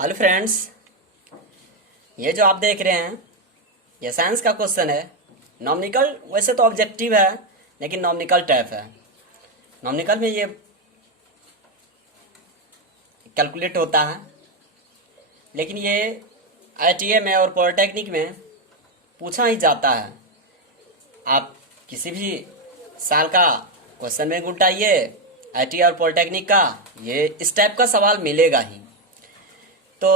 Hello friends, ये जो आप देख रहे हैं ये साइंस का क्वेश्चन है। नॉमिकल वैसे तो ऑब्जेक्टिव है लेकिन नॉमिकल टाइप है। नॉमिकल में ये कैलकुलेट होता है, लेकिन ये आईटीआई में और पॉलिटेक्निक में पूछा ही जाता है। आप किसी भी साल का क्वेश्चन में उठाइए आईटीआई और पॉलिटेक्निक का, ये इस टाइप का सवाल मिलेगा ही। तो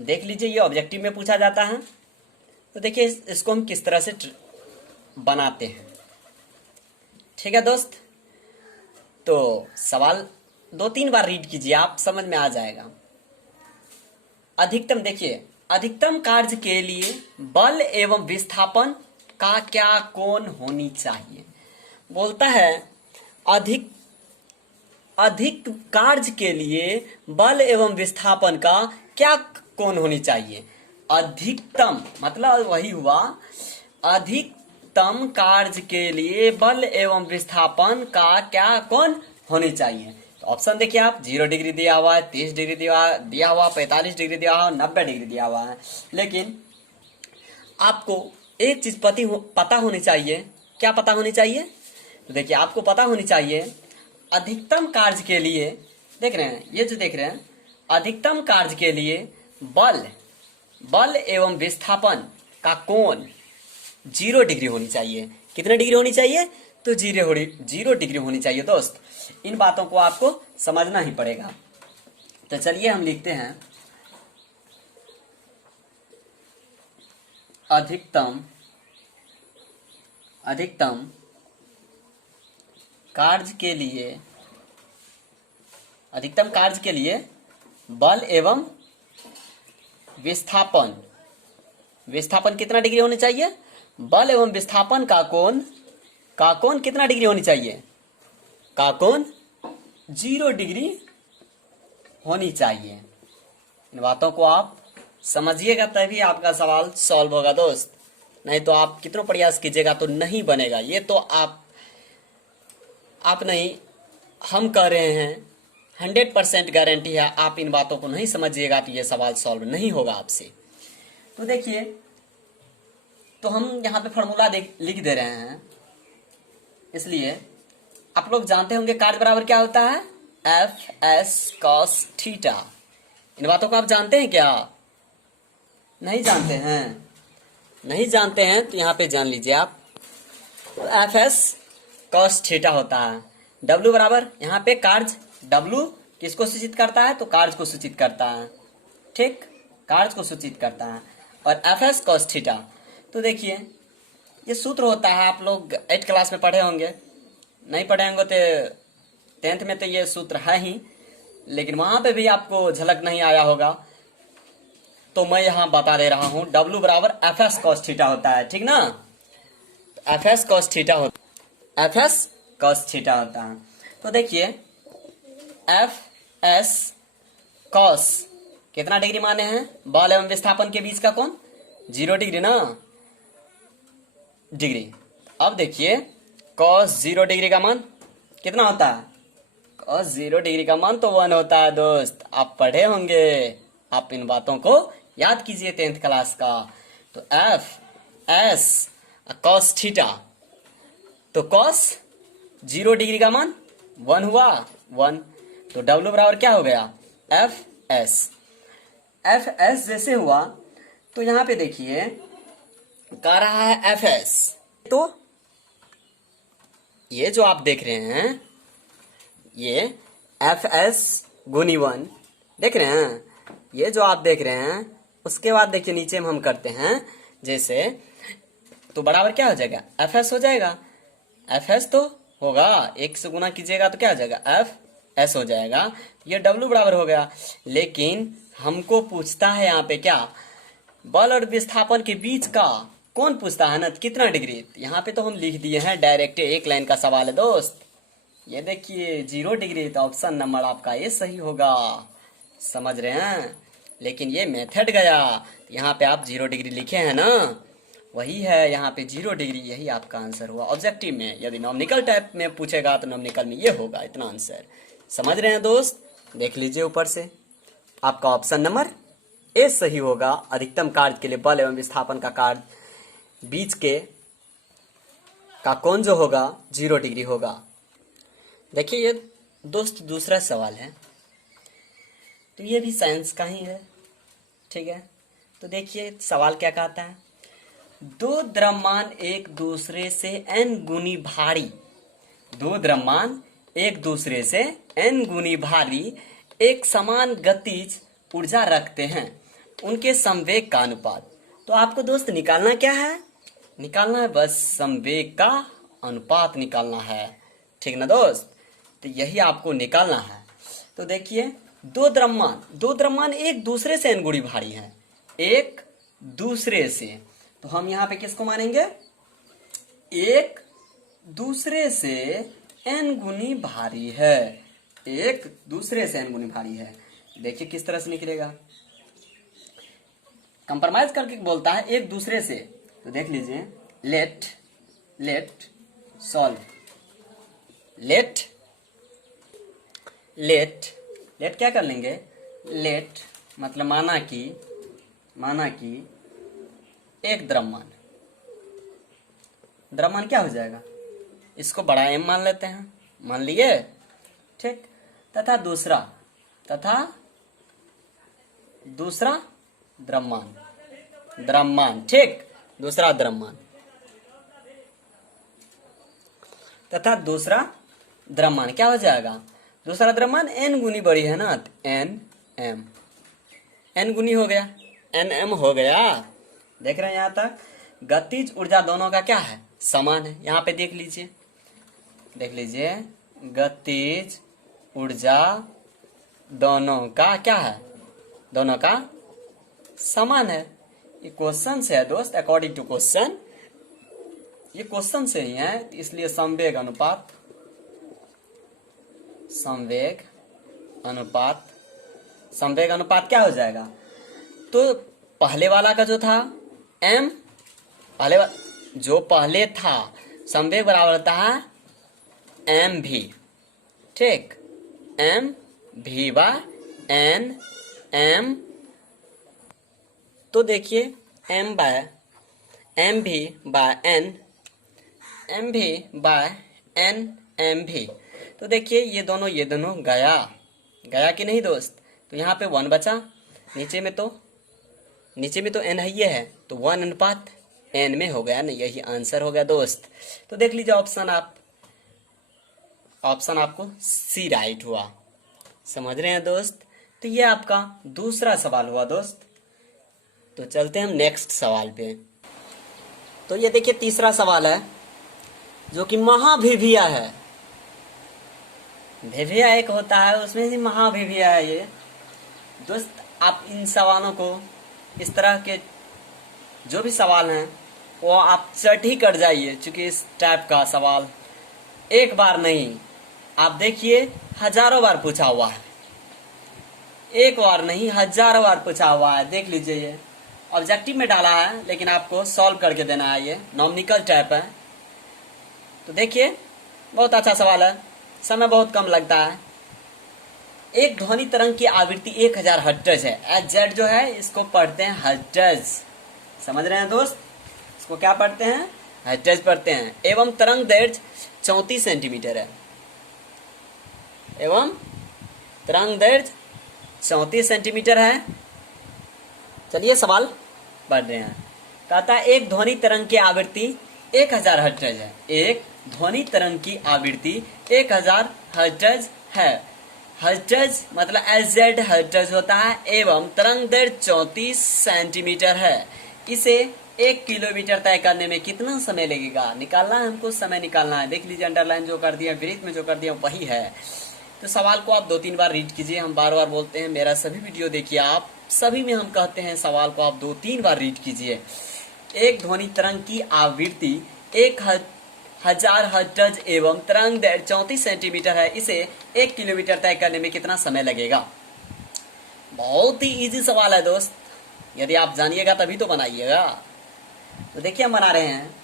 देख लीजिए, ये ऑब्जेक्टिव में पूछा जाता है। तो देखिए इसको हम किस तरह से बनाते हैं। ठीक है दोस्त, तो सवाल 2-3 बार रीड कीजिए, आप समझ में आ जाएगा। अधिकतम, देखिए अधिकतम कार्य के लिए बल एवं विस्थापन का क्या कोण होनी चाहिए। बोलता है अधिक कार्य के लिए बल एवं विस्थापन का क्या कोण होनी चाहिए। अधिकतम मतलब वही हुआ, अधिकतम कार्य के लिए बल एवं विस्थापन का क्या कोण होनी चाहिए। तो ऑप्शन देखिए आप, 0 डिग्री दिया हुआ है, 30 डिग्री दिया हुआ, 45 डिग्री दिया हुआ, 90 डिग्री दिया हुआ है। लेकिन आपको एक चीज पता होनी चाहिए। क्या पता होनी चाहिए? तो देखिए आपको पता होनी चाहिए अधिकतम कार्य के लिए, देख रहे हैं ये जो देख रहे हैं, अधिकतम कार्य के लिए बल एवं विस्थापन का कोण 0 डिग्री होनी चाहिए। कितने डिग्री होनी चाहिए? तो 0 डिग्री होनी चाहिए। दोस्त, इन बातों को आपको समझना ही पड़ेगा। तो चलिए हम लिखते हैं अधिकतम कार्य के लिए बल एवं विस्थापन कितना डिग्री होनी चाहिए? बल एवं विस्थापन का कोण कितना डिग्री होनी चाहिए? का कोण 0 डिग्री होनी चाहिए। इन बातों को आप समझिएगा तभी आपका सवाल सॉल्व होगा दोस्त, नहीं तो आप कितना प्रयास कीजिएगा तो नहीं बनेगा। ये तो आप नहीं, हम कह रहे हैं, 100% गारंटी है। आप इन बातों को नहीं समझिएगा तो ये सवाल सॉल्व नहीं होगा आपसे। तो देखिए, तो हम यहाँ पे फॉर्मूला लिख दे रहे हैं, इसलिए आप लोग जानते होंगे कार्य बराबर क्या होता है, Fs cos थीटा। इन बातों को आप जानते हैं क्या? नहीं जानते हैं? नहीं जानते हैं तो यहाँ पे जान लीजिए आप। तो Fs cos थीटा होता है। W बराबर, यहाँ पे कार्य W किसको सूचित करता है? तो कार्य को सूचित करता है। ठीक, कार्य को सूचित करता है। और Fs cos थीटा, तो देखिए ये सूत्र होता है, आप लोग 8 क्लास में पढ़े होंगे। नहीं पढ़े होंगे तो 10th में तो ये सूत्र है ही, लेकिन वहां पे भी आपको झलक नहीं आया होगा, तो मैं यहाँ बता दे रहा हूं। W बराबर Fs cos थीटा होता है, ठीक ना? Fs cos थीटा होता है। तो देखिए Fs cos कितना डिग्री माने हैं? बल एवं विस्थापन के बीच का कोण 0 डिग्री ना, डिग्री। अब देखिए cos 0 डिग्री का मान कितना होता है? cos 0 डिग्री का मान तो 1 होता है दोस्त, आप पढ़े होंगे। आप इन बातों को याद कीजिए 10th क्लास का। तो Fs cos थीटा, तो cos 0 डिग्री का मान 1 हुआ, 1। तो W बराबर क्या हो गया? Fs जैसे हुआ तो यहां पे देखिए कह रहा है Fs, तो ये जो आप देख रहे हैं ये Fs गुनी 1 देख रहे हैं, ये जो आप देख रहे हैं। उसके बाद देखिए नीचे में हम करते हैं जैसे, तो बराबर क्या हो जाएगा? Fs हो जाएगा। Fs तो होगा, 1 से गुना कीजिएगा तो क्या हो जाएगा? Fs हो जाएगा। ये W बराबर हो गया। लेकिन हमको पूछता है यहाँ पे क्या? बल और विस्थापन के बीच का कौन पूछता है ना, कितना डिग्री। यहाँ पे तो हम लिख दिए हैं डायरेक्ट, एक लाइन का सवाल है दोस्त। ये देखिए 0 डिग्री, तो ऑप्शन नंबर आपका ये सही होगा। समझ रहे हैं? लेकिन ये मेथड गया, यहाँ पे आप 0 डिग्री लिखे हैं ना, वही है यहाँ पे 0 डिग्री, यही आपका आंसर हुआ ऑब्जेक्टिव में। यदि नॉमिकल टाइप में पूछेगा तो नॉमिकल में ये होगा, इतना आंसर। समझ रहे हैं दोस्त? देख लीजिए ऊपर से, आपका ऑप्शन नंबर ए सही होगा। अधिकतम कार्य के लिए बल एवं विस्थापन का कार्य बीच के का कोण जो होगा 0 डिग्री होगा। देखिए ये दोस्त दूसरा सवाल है, तो ये भी साइंस का ही है, ठीक है। तो देखिए सवाल क्या कहता है, दो द्रव्यमान एक दूसरे से n गुनी भारी, दो द्रव्यमान एक दूसरे से n गुनी भारी एक समान गतिज ऊर्जा रखते हैं, उनके संवेग का अनुपात। तो आपको दोस्त निकालना क्या है, निकालना है बस संवेग का अनुपात निकालना है, ठीक ना दोस्त। तो यही आपको निकालना है। तो देखिए दो द्रव्यमान एक दूसरे से n गुनी भारी हैं, एक दूसरे से, तो हम यहाँ पे किसको मानेंगे, एक दूसरे से n गुनी भारी है, एक दूसरे से n गुनी भारी है। देखिए किस तरह से निकलेगा, कंप्रोमाइज करके बोलता है एक दूसरे से। तो देख लीजिए, लेट सॉल्व, लेट क्या कर लेंगे, लेट मतलब माना कि एक द्रव्यमान क्या हो जाएगा, इसको बड़ा M मान लेते हैं, मान लिए, ठीक। तथा दूसरा द्रव्यमान, ठीक, दूसरा द्रव्यमान तथा दूसरा द्रव्यमान क्या हो जाएगा, दूसरा द्रव्यमान n गुनी बड़ी है ना, n गुनी हो गया, nm हो गया। देख रहे हैं यहाँ तक, गतिज ऊर्जा दोनों का क्या है, समान है। यहाँ पे देख लीजिए गतिज ऊर्जा दोनों का क्या है, दोनों का समान है। ये क्वेश्चन से है दोस्त, अकॉर्डिंग टू क्वेश्चन, ये क्वेश्चन से ही है, इसलिए संवेग अनुपात क्या हो जाएगा। तो पहले वाला का जो था m, जो पहले था संवेग बराबर होता है m भी, ठीक, m भी बा n m। तो देखिए m भी बाय n m भी। तो देखिए ये दोनों गया कि नहीं दोस्त। तो यहाँ पे 1 बचा, नीचे में तो n है, ये है, तो 1 अनुपात n में हो गया ना, यही आंसर हो गया दोस्त। तो देख लीजिए ऑप्शन आपको सी राइट हुआ, समझ रहे हैं दोस्त। तो ये आपका दूसरा सवाल हुआ दोस्त। तो चलते हैं हम नेक्स्ट सवाल पे। तो ये देखिए तीसरा सवाल है, जो कि महाभिभिया है। भिभिया एक होता है, उसमें से महाभिभिया है ये दोस्त। आप इन सवालों को, इस तरह के जो भी सवाल हैं वो आप चट ही कर जाइए, क्योंकि इस टाइप का सवाल एक बार नहीं, आप देखिए हजारों बार पूछा हुआ है, एक बार नहीं हजारों बार पूछा हुआ है। देख लीजिए ये ऑब्जेक्टिव में डाला है, लेकिन आपको सॉल्व करके देना है, ये नॉमिकल टाइप है। तो देखिए बहुत अच्छा सवाल है, समय बहुत कम लगता है। एक ध्वनि तरंग की आवृत्ति 1000 हर्ट्ज है। एच जो है इसको पढ़ते हैं हर्ट्ज, समझ रहे हैं दोस्त, इसको क्या पढ़ते हैं, हर्ट्ज पढ़ते हैं। एवं तरंग दैर्घ्य 34 सेंटीमीटर है, एवं तरंग दैर्घ्य 34 सेंटीमीटर है। चलिए सवाल पढ़ रहे हैं। कहता है एक ध्वनि तरंग की आवृत्ति 1000 हर्ट्ज है, एक ध्वनि तरंग की आवृत्ति 1000 हर्ट्ज है। हर्ट्ज मतलब एज हर्ट्ज होता है, एवं तरंग दैर्घ्य 34 सेंटीमीटर है। इसे 1 किलोमीटर तय करने में कितना समय लगेगा, निकालना है हमको, समय निकालना है। देख लीजिए अंडरलाइन जो कर दिया, वृत्त में जो कर दिया वही है। तो सवाल को आप 2-3 बार रीड कीजिए। हम बार-बार बोलते हैं, मेरा सभी वीडियो देखिए आप, सभी में हम कहते हैं सवाल को आप 2-3 बार रीड कीजिए। एक ध्वनि तरंग की आवृत्ति 1000 हर्ट्ज एवं तरंग दैर्घ्य 34 सेंटीमीटर है, इसे 1 किलोमीटर तय करने में कितना समय लगेगा। बहुत ही इजी सवाल है दोस्त, यदि आप जानिएगा तभी तो बनाइएगा। तो देखिए हम बना रहे हैं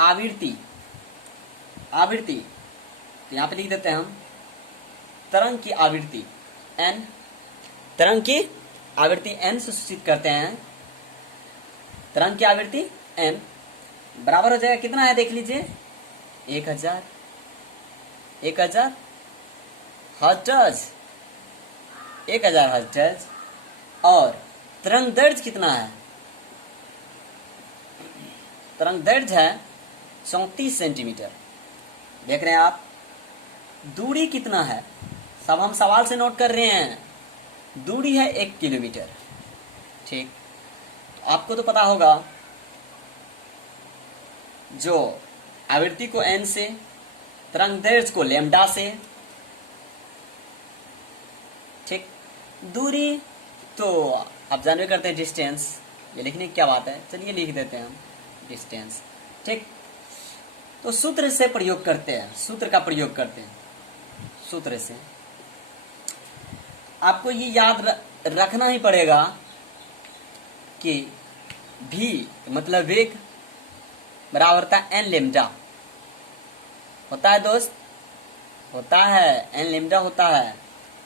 आवृत्ति, तो यहाँ पे लिख देते हैं हम तरंग की आवृत्ति। n, तरंग की आवृत्ति n से सूचित करते हैं। तरंग की आवृत्ति n बराबर हो जाएगा, कितना है देख लीजिए, 1000 हर्ट्ज, 1000 हर्ट्ज। और तरंग दैर्ध्य कितना है, तरंग दैर्ध्य है 34 सेंटीमीटर। देख रहे हैं आप। दूरी कितना है, सब हम सवाल से नोट कर रहे हैं। दूरी है 1 किलोमीटर। ठीक, तो आपको तो पता होगा, जो आवृत्ति को n से, तरंग दैर्ध्य को लैम्डा से। ठीक, दूरी तो आप जानवे करते हैं, डिस्टेंस। ये लिखने की क्या बात है, चलिए लिख देते हैं हम डिस्टेंस। ठीक, तो सूत्र से प्रयोग करते हैं, सूत्र का प्रयोग करते हैं। सूत्र से आपको ये याद रखना ही पड़ेगा कि v मतलब वेग बराबर होता है n लैम्डा। होता है दोस्त, होता है n लैम्डा होता है।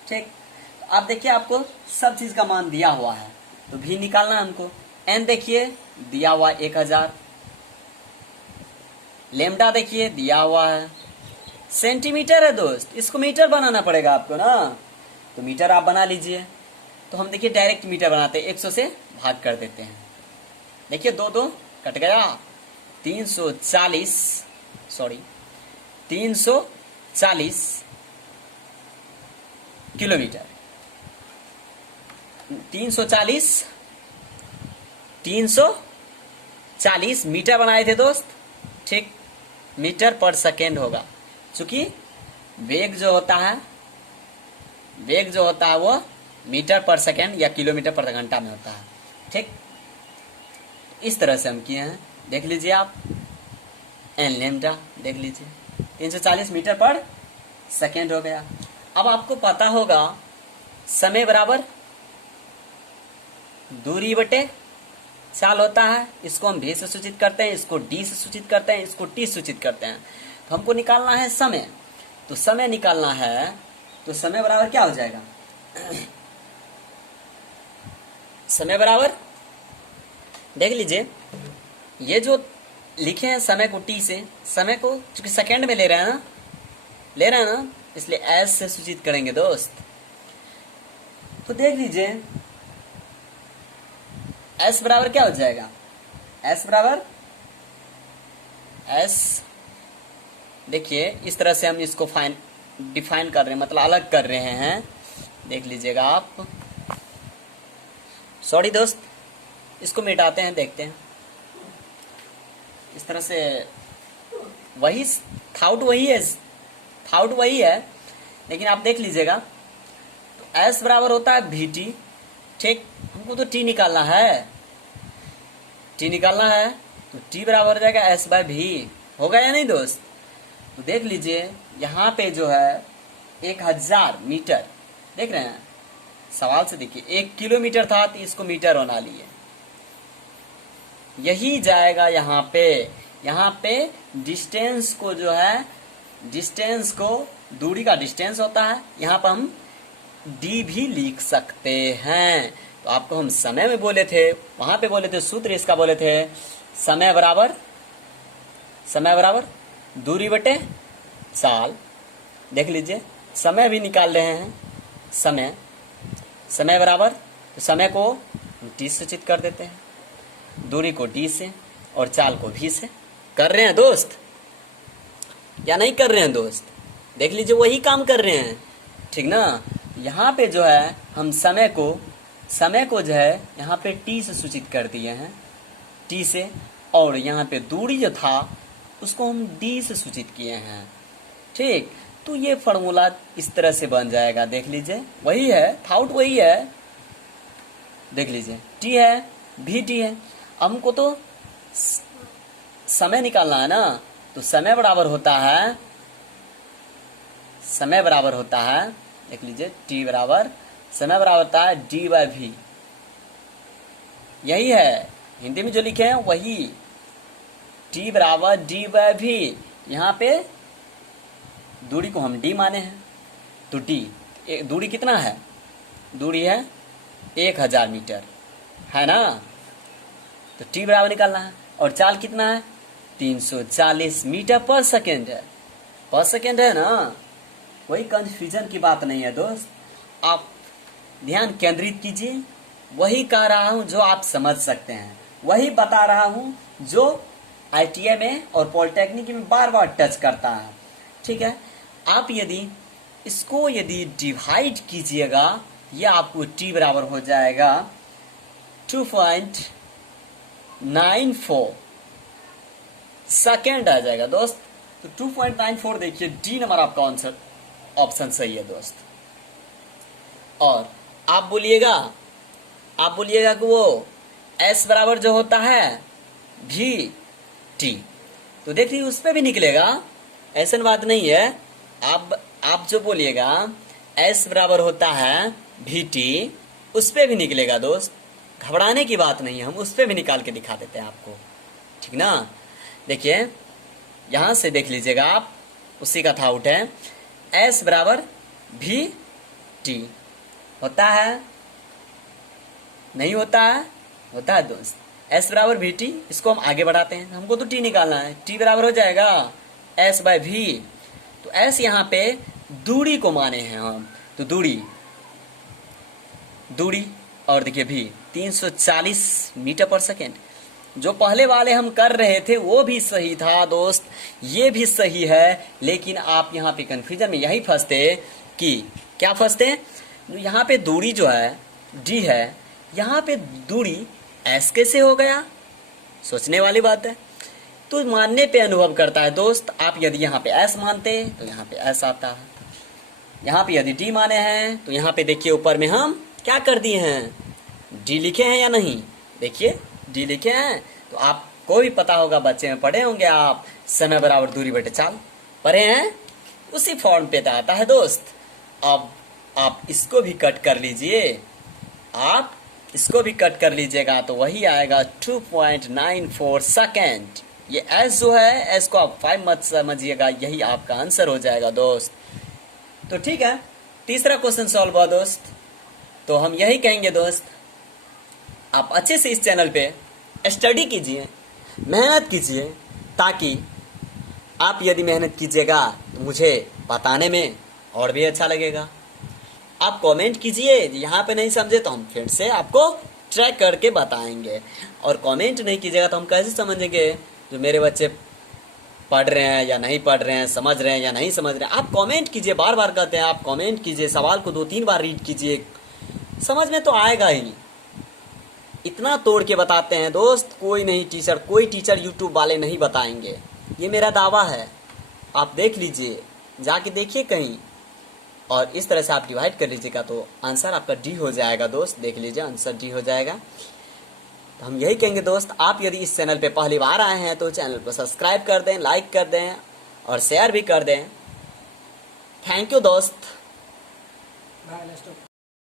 ठीक, तो आप देखिए, आपको सब चीज का मान दिया हुआ है, तो v निकालना है हमको। n देखिए दिया हुआ 1000, लैम्डा देखिए दिया हुआ है, सेंटीमीटर है दोस्त, इसको मीटर बनाना पड़ेगा आपको ना, तो मीटर आप बना लीजिए। तो हम देखिए डायरेक्ट मीटर बनाते हैं, 100 से भाग कर देते हैं। देखिए 2 2 कट गया, 340 किलोमीटर, 340 मीटर बनाए थे दोस्त। ठीक, मीटर पर सेकेंड होगा, क्योंकि वेग जो होता है वो मीटर पर सेकेंड या किलोमीटर पर घंटा में होता है। ठीक, इस तरह से हम किए हैं। देख लीजिए आप, एन लैम्डा देख लीजिए, 340 मीटर पर सेकेंड हो गया। अब आपको पता होगा, समय बराबर दूरी बटे चाल होता है। इसको हम v से सूचित करते हैं, इसको d से सूचित करते हैं, इसको t सूचित करते हैं। तो हमको निकालना है समय, तो समय निकालना है, तो समय बराबर क्या हो जाएगा, समय बराबर देख लीजिए, ये जो लिखे हैं समय को t से, समय को चूंकि सेकेंड में ले रहे हैं ना, इसलिए s से सूचित करेंगे दोस्त। तो देख लीजिए s बराबर क्या हो जाएगा, s बराबर s, देखिए इस तरह से हम इसको डिफाइन कर रहे हैं, मतलब अलग कर रहे हैं। देख लीजिएगा आप, सॉरी दोस्त, इसको मिटाते हैं, देखते हैं। इस तरह से वही थाउट वही है, लेकिन आप देख लीजिएगा, तो s बराबर होता है vt। ठीक, हमको तो t निकालना है, तो t बराबर हो जाएगा s बाय v। होगा या नहीं दोस्त। तो देख लीजिए यहाँ पे जो है 1000 मीटर, देख रहे हैं सवाल से, देखिए 1 किलोमीटर था, तो इसको मीटर बना लिए। यही जाएगा यहाँ पे डिस्टेंस को जो है, डिस्टेंस को, दूरी का डिस्टेंस होता है, यहाँ पर हम d भी लिख सकते हैं। तो आपको हम समय में बोले थे, वहां पे बोले थे, सूत्र इसका बोले थे, समय बराबर दूरी बटे चाल। देख लीजिए, समय भी निकाल रहे हैं, समय बराबर, तो समय को t सूचित कर देते हैं, दूरी को d से और चाल को v से। कर रहे हैं दोस्त या नहीं कर रहे हैं दोस्त, देख लीजिए वही काम कर रहे हैं, ठीक ना। यहाँ पे जो है हम समय को जो है यहाँ पे t से सूचित कर दिए हैं, t से, और यहाँ पे दूरी जो था उसको हम d से सूचित किए हैं। ठीक, तो ये फॉर्मूला इस तरह से बन जाएगा। देख लीजिए वही है, थाउट वही है, देख लीजिए t है, vt है। हमको तो समय निकालना है ना, तो समय बराबर होता है, देख लीजिए t बराबर, समय बराबर होता है d बाय v। यही है हिंदी में जो लिखे हैं वही, t बराबर d बाय v। यहाँ पे दूरी को हम d माने हैं, तो d, दूरी कितना है दूरी है 1000 मीटर, है ना। तो टी बराबर निकालना है, और चाल कितना है 340 मीटर पर सेकेंड है, पर सेकेंड है ना। कोई कंफ्यूजन की बात नहीं है दोस्त, आप ध्यान केंद्रित कीजिए। वही कह रहा हूं जो आप समझ सकते हैं, वही बता रहा हूं जो आईटीआई में और पॉलिटेक्निक में बार बार टच करता है, ठीक है। आप यदि इसको यदि डिवाइड कीजिएगा, ये आपको टी बराबर हो जाएगा 2.94 सेकेंड आ जाएगा दोस्त। तो 2.94 देखिए, डी नंबर आपका आंसर ऑप्शन सही है दोस्त। और आप बोलिएगा कि वो एस बराबर जो होता है भी टी, तो देखिए उस पर भी निकलेगा, ऐसा बात नहीं है। आप जो बोलिएगा एस बराबर होता है भी टी, उस पर भी निकलेगा दोस्त, घबराने की बात नहीं है, हम उस पर भी निकाल के दिखा देते हैं आपको, ठीक ना। देखिए यहां से देख लीजिएगा आप, उसी का था आउट है। एस बराबर भी टी होता है, नहीं होता है, होता है दोस्त। एस बराबर भी टी, इसको हम आगे बढ़ाते हैं, हमको तो टी निकालना है। टी बराबर हो जाएगा एस बाय भी। तो एस यहाँ पे दूरी को माने हैं हम, तो दूरी और देखिए भी 340 मीटर पर सेकेंड। जो पहले वाले हम कर रहे थे वो भी सही था दोस्त, ये भी सही है, लेकिन आप यहाँ पे कंफ्यूजन में यही फंसते कि क्या फंसते, यहाँ पे दूरी जो है डी है, यहाँ पे दूरी एस कैसे हो गया, सोचने वाली बात है। तो मानने पे अनुभव करता है दोस्त। आप यदि यहाँ पे एस मानते तो यहाँ पे एस आता है, यहाँ पे यदि डी माने हैं तो यहाँ पे देखिए ऊपर में हम क्या कर दिए हैं, डी लिखे हैं या नहीं, देखिए डी लिखे हैं। तो आपको भी पता होगा, बच्चे में पढ़े होंगे आप, समय बराबर दूरी बटे चाल पढ़े हैं, उसी फॉर्म पे तो आता है दोस्त। अब आप इसको भी कट कर लीजिए, आप इसको भी कट कर लीजिएगा तो वही आएगा 2.94 सेकेंड। ये एस जो है, एस को आप 5 मत समझिएगा, यही आपका आंसर हो जाएगा दोस्त। तो ठीक है, तीसरा क्वेश्चन सॉल्व हुआ दोस्त। तो हम यही कहेंगे दोस्त, आप अच्छे से इस चैनल पे स्टडी कीजिए, मेहनत कीजिए, ताकि आप यदि मेहनत कीजिएगा तो मुझे बताने में और भी अच्छा लगेगा। आप कमेंट कीजिए, यहाँ पे नहीं समझे तो हम फिर से आपको ट्रैक करके बताएंगे। और कमेंट नहीं कीजिएगा तो हम कैसे समझेंगे जो मेरे बच्चे पढ़ रहे हैं या नहीं पढ़ रहे हैं, समझ रहे हैं या नहीं समझ रहे हैं। आप कमेंट कीजिए, बार बार कहते हैं आप कमेंट कीजिए, सवाल को 2-3 बार रीड कीजिए, समझ में तो आएगा ही। इतना तोड़ के बताते हैं दोस्त, कोई टीचर यूट्यूब वाले नहीं बताएंगे, ये मेरा दावा है। आप देख लीजिए, जाके देखिए कहीं, और इस तरह से आप डिवाइड कर लीजिएगा तो आंसर आपका डी हो जाएगा दोस्त। देख लीजिए आंसर डी हो जाएगा। तो हम यही कहेंगे दोस्त, आप यदि इस चैनल पे पहली बार आए हैं तो चैनल को सब्सक्राइब कर दें, लाइक कर दें और शेयर भी कर दें। थैंक यू दोस्त।